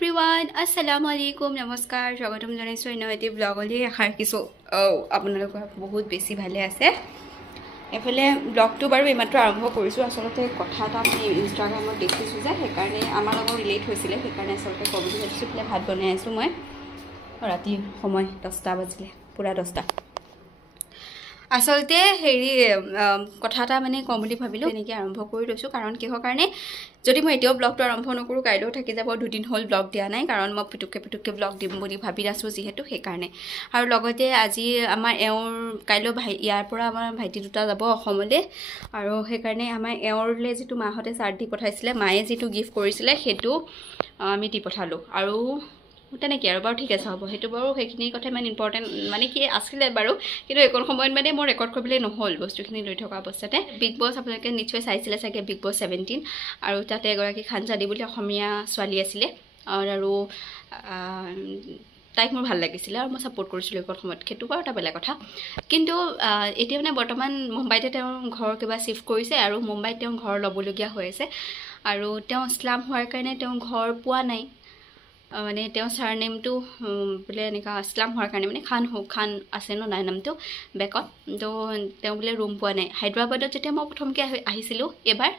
everyone, Assalamualaikum, নমস্কাৰ স্বাগতম জনাইছো নয়টি ব্লগলৈ আশা ৰাখিছো আপোনালোক বহুত বেছি ভালে আছে এফালে ব্লগটো বাৰু এইমাত্ৰ আৰম্ভ কৰিছো আসলতে কথা এটা আমি ইনষ্টাগ্ৰামত দেখিছো যে সেইকাৰণে আমাৰ লগত ৰিলেট হৈছিল সেইকাৰণে আসলতে কবি ভাবিছো প্লে ভাত বনাই আছো মই ৰাতি সময় 10টা বাজিলে পুৰা 10টা আসলতে হেৰি কথা এটা মানে কম বুলি ভাবিলো এনেকৈ আৰম্ভ কৰি লৈছো কাৰণ কিহৰ কাৰণে যদি মই এতিয়াও ব্লগটো আৰম্ভ নকৰো কাইলৈ থাকি যাব দুদিন হল ব্লগ দিয়া নাই কাৰণ মই পিটুকে ব্লগ দিম বুলি ভাবি আছো যিহেতু সেইকাৰণে আৰু লগতে আজি আমাৰ এওঁৰ কাইলৈ ইয়াৰ পৰা আমাৰ ভাইটি দুটা যাব অসমলৈ আৰু সেইকাৰণে আমাৰ এওঁৰলে যিটো মাহতে চাৰ্ট দি পঠাইছিলে মায়ে যিটো গিফট কৰিছিলে সেইটো আমি দি পঠালো আৰু তেনেকৈ আৰু বাৰু ঠিক আছে হ'ব সেইটো বাৰু সেইখিনি কথা ইমান ইম্পৰ্টেণ্ট মানে কি আছিলে বাৰু কিন্তু এইকণ সময়ত মানে মোৰ ৰেকৰ্ড কৰিবলৈ নহ'ল বস্তুখিনি লৈ থকা অৱস্থাতে বিগ বছ আপোনালোকে নিশ্চয় চাইছিলে চাগে বিগ বছ 17 আৰু তাতে এগৰাকী খানজাদি বুলি অসমীয়া ছোৱালী আছিলে আৰু তাইক মোৰ ভাল লাগিছিলে আৰু মই ছাপোৰ্ট কৰিছিলোঁ এইকণ সময়ত সেইটো বাৰু এটা বেলেগ কথা কিন্তু এতিয়া মানে বৰ্তমান মুম্বাইতে তেওঁৰ ঘৰ কিবা শ্বিফ্ট কৰিছে আৰু মুম্বাইত তেওঁ ঘৰ ল'বলগীয়া হৈ আছে আৰু তেওঁ ইছলাম হোৱাৰ কাৰণে তেওঁ ঘৰ পোৱা নাই মানে তেওঁ সাৰনেমটো বলে এনেকা ইছলাম হোৱাৰ কাৰণে মানে খান আছে ন নাই নামটো বেকত তো তেওঁ বলে ৰুম পোৱা নাই হায়দৰাবাদত যেতিয়া মই প্ৰথমকৈ আহিছিলোঁ এবাৰ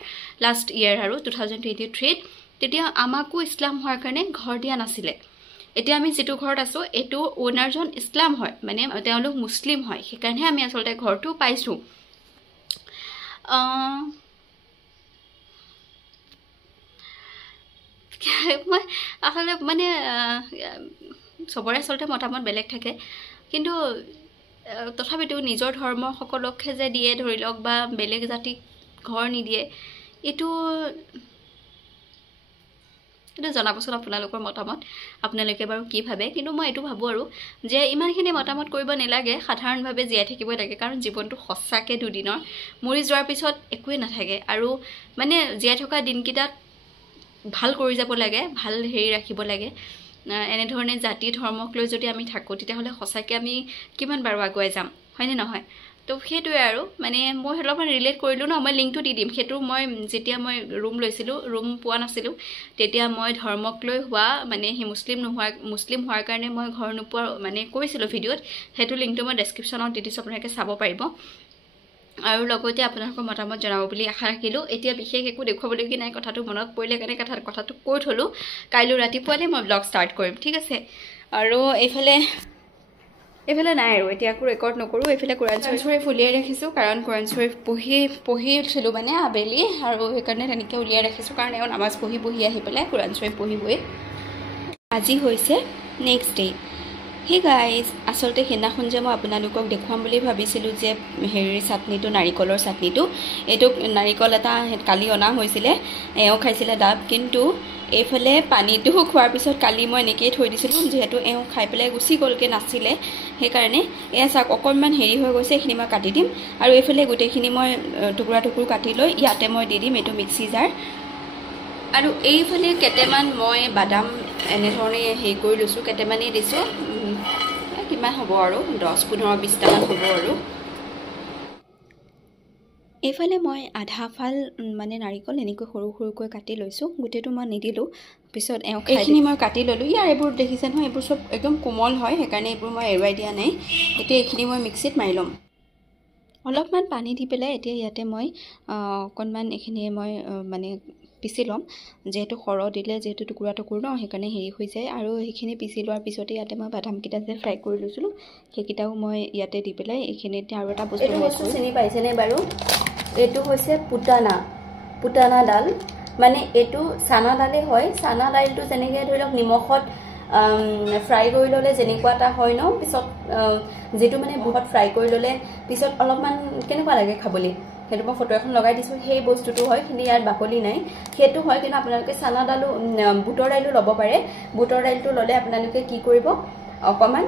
লাষ্ট ইয়াৰ আৰু 2023 তেতিয়া আমাকো ইছলাম হোৱাৰ কাৰণে ঘৰ দিয়া নাছিলে এতিয়া আমি যেটো ঘৰত আছো এটো ওনাৰজন ইছলাম হয় মানে তেওঁলোক মুছলিম হয় সেইকাৰণে আমি আসলতে ঘৰটো পাইছো মই আসলে মানে সবৰে আসলতে মতামত বেলেগ থাকে কিন্তু তথাপিতো নিজৰ ধৰ্ম সকলকহে যে দিয়ে ধৰি লওক বা বেলেগ জাতিক ঘৰ নিদিয়ে এটো জনাবচোন আপোনালোকৰ মতামত আপোনালোকে বাৰু কি ভাবে কিন্তু মই এটো ভাবো আৰু যে ইমানখিনি মতামত কৰিব নালাগে সাধাৰণভাৱে জীয়াই থাকিব লাগে কাৰণ জীৱনটো সঁচাকে দুদিনৰ মৰি যোৱাৰ পিছত একোৱে নাথাকে আৰু মানে জীয়াই থকা দিনকিটাত ভাল কৰি যাব লাগে ভাল হেৰি ৰাখিব লাগে এনে ধৰণে জাতি ধৰ্মক লৈ যদি আমি থাকো তেতিয়া হলে সঁচাকে আমি কিমান বাৰ আগুৱাই যাম হয়নে নহয় তো সেইটোৱে আৰু মানে মই অলপমান ৰিলেট কৰিলো ন মই লিংকটো দি দিম সেইটো মই যেতিয়া মই ৰুম লৈছিলো ৰুম পোৱা নাছিলো তেতিয়া মই ধৰ্মক লৈ হোৱা মানে হি মুছলিম হোৱাৰ কাৰণে মই ঘৰ নোপোৱা মানে কৈছিলো ভিডিঅ'ত সেইটো লিংকটো মই ডেসক্ৰিপচনত দি দিছো আপোনালোকে চাব পাৰিব আৰু লগতে আপোনালোকৰ মতামত জনাব বুলি আশা ৰাখিলো এতিয়া বিশেষ একো দেখুৱাবলগীয়া নাই কথাটো মনত পৰিলে কাৰণে কথাটো কৈ থলো কাইলৈ ৰাতিপুৱালে মই ব্লগ ষ্টাৰ্ট কৰিম ঠিক আছে আৰু এইফালে নাই আৰু এতিয়া আকৌ ৰেকৰ্ড নকৰো এইফালে কোৰাণ শৰীফ উলিয়াই ৰাখিছো কাৰণ কোৰাণ শৰীফ পঢ়ি উঠিলো মানে আবেলি আৰু সেইকাৰণে তেনেকৈ উলিয়াই ৰাখিছো কাৰণ এওঁ নামাজ পঢ়ি আহি পেলাই কোৰাণ শৰীফ পঢ়িবই আজি হৈছে নেক্সট ডে হে গাইজ আসলতে সেইদিনাখন যে মই আপোনালোকক দেখুৱাম বুলি ভাবিছিলোঁ যে হেৰিৰ চাটনিটো নাৰিকলৰ চাটনিটো এইটো নাৰিকল এটা কালি অনা হৈছিলে এওঁ খাইছিলে ডাব কিন্তু এইফালে পানীটো খোৱাৰ পিছত কালি মই এনেকৈ থৈ দিছিলোঁ যিহেতু এওঁ খাই পেলাই গুচি গ'লকৈ নাছিলে সেইকাৰণে এয়া চাওক অকণমান হেৰি হৈ গৈছে এইখিনি মই কাটি দিম আৰু এইফালে গোটেইখিনি মই টুকুৰা কাটি লৈ ইয়াতে মই দি দিম এইটো মিক্সি জাৰ আৰু এইফালে কেইটামান মই বাদাম এনেধৰণে হেৰি কৰি লৈছোঁ কেইটামানেই দিছোঁ কিমান হ'ব আৰু 10-15-20টামান হ'ব আৰু এইফালে মই আধা ফাল মানে নাৰিকল এনেকৈ সৰুকৈ কাটি লৈছোঁ গোটেইটো মই নিদিলোঁ পিছত এইখিনি মই কাটি ল'লোঁ ইয়াৰ এইবোৰ দেখিছে নহয় এইবোৰ চব একদম কোমল হয় সেইকাৰণে এইবোৰ মই এৰুৱাই দিয়া নাই এতিয়া এইখিনি মই মিক্সিত মাৰি ল'ম অলপমান পানী দি পেলাই এতিয়া ইয়াতে মই অকণমান এইখিনি মই মানে পিচি ল'ম যেহেতু সৰহ দিলে যেহেতু টুকুৰা ন সেইকাৰণে হেৰি হৈ যায় আৰু সেইখিনি পিচি লোৱাৰ পিছতে ইয়াতে মই বাদামকেইটা যে ফ্ৰাই কৰি লৈছিলোঁ সেইকেইটাও মই ইয়াতে দি পেলাই এইখিনিতে আৰু এটা বস্তু চিনি পাইছেনে বাৰু এইটো হৈছে পুটানা ডাল মানে এইটো চানা ডালেই হয় চানা দাইলটো যেনেকৈ ধৰি লওক নিমখত ফ্ৰাই কৰি ল'লে যেনেকুৱা এটা হয় ন পিছত যেটো মানে বহুত ফ্ৰাই কৰি ল'লে পিছত অলপমান কেনেকুৱা লাগে খাবলৈ সেইটো মই ফটো এখন লগাই দিছোঁ সেই বস্তুটো হয় কিন্তু ইয়াৰ বাকলি নাই সেইটো হয় কিন্তু আপোনালোকে চানা দালো বুটৰ দাইলো ল'ব পাৰে বুটৰ দাইলটো ল'লে আপোনালোকে কি কৰিব অকণমান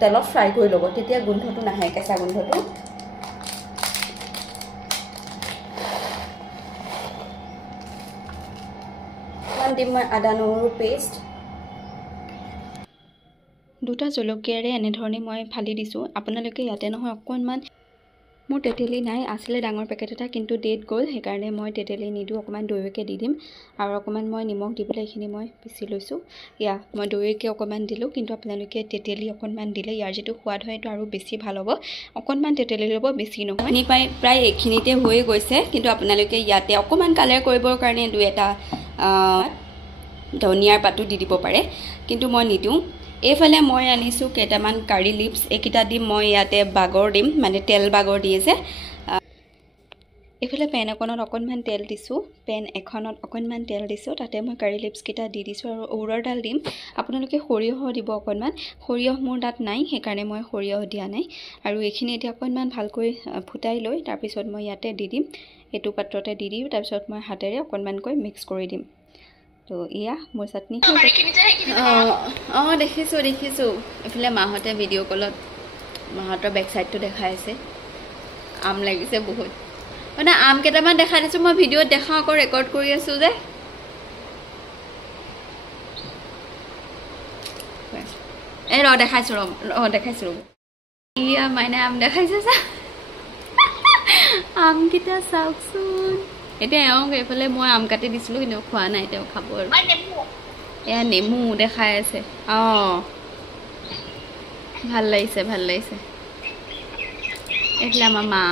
তেলত ফ্ৰাই কৰি ল'ব তেতিয়া গোন্ধটো নাহে কেঁচা গোন্ধটো দিম মই আদা নহৰু পেষ্ট দুটা জলকীয়াৰে এনেধৰণে মই ফালি দিছোঁ আপোনালোকে ইয়াতে নহয় অকণমান মোৰ তেতেলী নাই আছিলে ডাঙৰ পেকেট এটা কিন্তু ডেট গ'ল সেইকাৰণে মই তেতেলী নিদিওঁ অকণমান দৈকে দি দিম আৰু অকণমান মই নিমখ দি পেলাই এইখিনি মই পিচি লৈছোঁ ইয়া মই দৈকে অকণমান দিলোঁ কিন্তু আপোনালোকে তেতেলী অকণমান দিলে ইয়াৰ যিটো সোৱাদ হয় এইটো আৰু বেছি ভাল হ'ব অকণমান তেতেলী ল'ব বেছি নহয় প্ৰায় এইখিনিতে হৈ গৈছে কিন্তু আপোনালোকে ইয়াতে অকণমান কালাৰ কৰিবৰ কাৰণে দুই এটা ধনিয়াৰ পাতো দি দিব পাৰে কিন্তু মই নিদিওঁ এইফালে মই আনিছোঁ কেইটামান কাৰী লিপছ এইকেইটা দিম মই ইয়াতে বাগৰ দিম মানে তেল বাগৰ দিয়ে যে এইফালে পেন এখনত অকণমান তেল দিছোঁ পেন এখনত অকণমান তেল দিছোঁ তাতে মই কাৰী লিপছকেইটা দি দিছোঁ আৰু ঔৰডাল দিম আপোনালোকে সৰিয়হ দিব অকণমান সৰিয়হ মোৰ তাত নাই সেইকাৰণে মই সৰিয়হ দিয়া নাই আৰু এইখিনি এতিয়া অকণমান ভালকৈ ফুটাই লৈ তাৰপিছত মই ইয়াতে দি দিম এইটো পাত্ৰতে দি দিম তাৰপিছত মই হাতেৰে অকণমানকৈ মিক্স কৰি দিম তো ইয়া মোৰ চাটনি দেখিছোঁ এইফালে মাহঁতে ভিডিঅ' কলত মাহঁতৰ বেক চাইডটো দেখাই আছে আম লাগিছে বহুত মানে আম কেইটামান দেখাই দিছোঁ মই ভিডিঅ'ত দেখাওঁ আকৌ ৰেকৰ্ড কৰি আছোঁ যে এই দেখাইছোঁ ইয়া মাইনে আম দেখাইছে চা আমকেইটা চাওকচোন এতিয়া এওঁক এইফালে মই আম কাটি দিছিলোঁ কিন্তু খোৱা নাই তেওঁ খাব আৰু এয়া নেমু দেখাই আছে ভাল লাগিছে এইফালে আমাৰ মা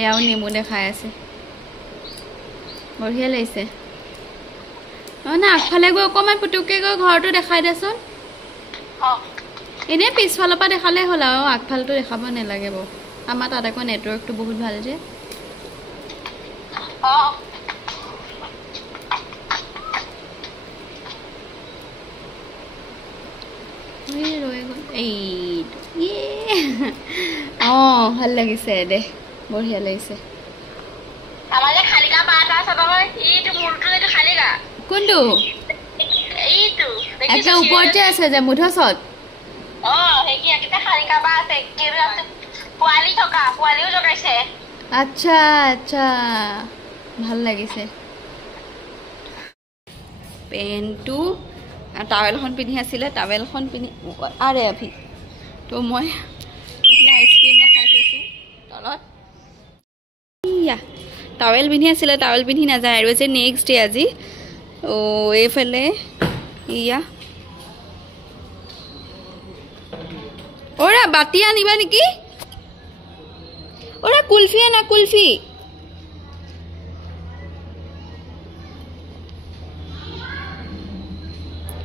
এয়াও নেমু দেখাই আছে বঢ়িয়া লাগিছে মানে আগফালে গৈ অকণমান পুটুককৈ গৈ ঘৰটো দেখাই দেচোন এনেই পিছফালৰ পৰা দেখালে হ'ল আৰু আগফালটো দেখাব নালাগে বাৰু আমাৰ তাত আকৌ নেটৱৰ্কটো বহুত ভাল যে ভাল লাগিছে দে বঢ়িয়া লাগিছে কোনটো এটা ওপৰত যে আছে যে মুঠছত আচ্ছা ভাল লাগিছে পেনটো টাৱেলখন পিন্ধি আছিলে টাৱেলখন পিন্ধি আৰে আভি তো মই এইফালে আইচক্ৰীম ৰখাই থৈছোঁ তলত টাৱেল পিন্ধি আছিলে টাৱেল পিন্ধি নাযায় আৰু যে নেক্সট ডে আজি এইফালে ওৰা বাতি আনিবা নেকি ওৰা কুলফি আনা কুলফি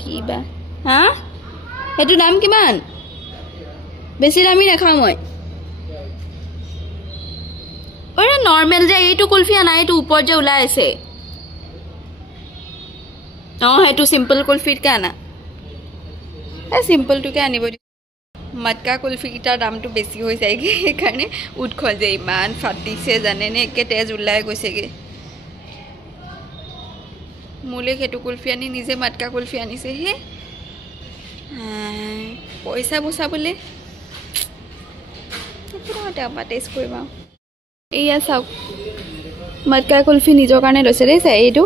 কিবা হা সেইটো দাম কিমান বেছি দামী নাখাওঁ মই ওৰা নৰ্মেল যে এইটো কুলফি আনা এইটো ওপৰত যে ওলাই আছে সেইটো চিম্পল কুলফিকে আনা চিম্পলটোকে আনিব মটকা কুলফিকেইটাৰ দামটো বেছি হৈ যায়গৈ সেইকাৰণে উৎখল যে ইমান ফাটিছে জানেনে একে তেজ ওলাই গৈছেগৈ মোলৈ সেইটো কুলফি আনি নিজে মটকা কুলফি আনিছে হে পইচা বচাবলৈ টেষ্ট কৰিম আৰু এয়া চাওক মটকা কুলফি নিজৰ কাৰণে লৈছে দেই চাই এইটো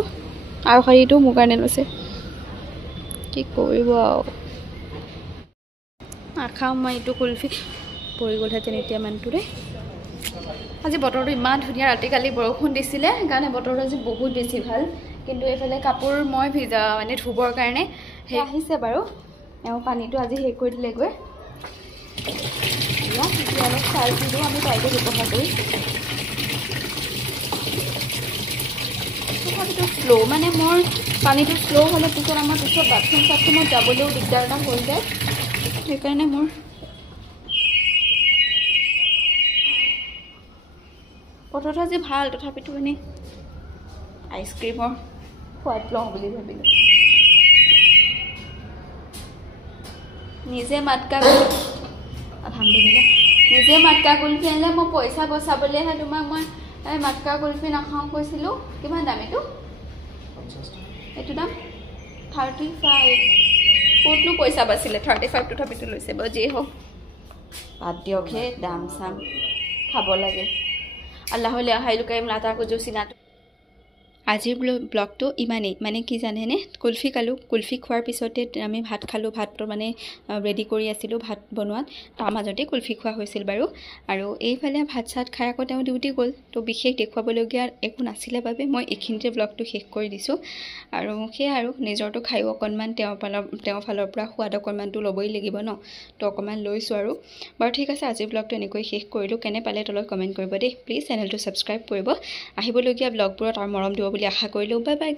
আৰু শাৰীটো মোৰ কাৰণে লৈছে কি কৰিব আৰু নাখাওঁ মই এইটো কুলফি পৰি গ'লহেঁতেন এতিয়া মানুহটো দেই আজি বতৰটো ইমান ধুনীয়া ৰাতি কালি বৰষুণ দিছিলে সেইকাৰণে বতৰটো আজি বহুত বেছি ভাল কিন্তু এইফালে কাপোৰ মই ভিজা মানে ধুবৰ কাৰণে সেই আহিছে বাৰু এওঁ পানীটো আজি শেষ কৰি দিলেগৈ এতিয়া অলপ চাৰ্জ দিওঁ আমি তাইটো ব্যৱহাৰ কৰি তথাপিতো শ্ল' মানে মোৰ পানীটো শ্ল' হ'লে পিছত আমাৰ পিছত বাথৰুম চাথৰুমত যাবলৈও দিগদাৰ এটা হৈ যায় সেইকাৰণে মোৰ বতৰটো আজি ভাল তথাপিতো এনেই আইচক্ৰীমৰ সোৱাদ লওঁ বুলি ভাবিলোঁ নিজে মটকা কুলফি আনিলে মই পইচা বচাবলৈহে তোমাক মই মটকা কুলফি নাখাওঁ কৈছিলোঁ কিমান দাম এইটো দাম 35 ক'তনো পইচা বাচিলে 35 তথাপিতো লৈছে বাৰু যিয়ে হওক বাদ দিয়কহে দাম চাম খাব লাগে আল্লাহ লা ইলাহা ইল্লা আল্লাহু চিনাটো আজিৰ ব্লগটো ইমানেই মানে কি জানেনে কুলফি খালোঁ কুলফি খোৱাৰ পিছতে আমি ভাত খালোঁ ভাতটো মানে ৰেডি কৰি আছিলোঁ ভাত বনোৱাত তাৰ মাজতে কুলফি খোৱা হৈছিল বাৰু আৰু এইফালে ভাত চাত খাই আকৌ তেওঁ ডিউটি গ'ল তো বিশেষ দেখুৱাবলগীয়া একো নাছিলে বাবে মই এইখিনিতে ব্লগটো শেষ কৰি দিছোঁ আৰু সেয়া আৰু নিজৰটো খায়ো অকণমান তেওঁৰ ফালৰ পৰা সোৱাদ অকণমানটো ল'বই লাগিব ন তো অকণমান লৈছোঁ আৰু বাৰু ঠিক আছে আজিৰ ব্লগটো এনেকৈ শেষ কৰিলোঁ কেনে পালে তলত কমেণ্ট কৰিব দেই প্লিজ চেনেলটো ছাবস্ক্ৰাইব কৰিব আহিবলগীয়া ব্লগবোৰত আৰু মৰম দিব বুলি আশা কৰিলোঁ বাই বাই।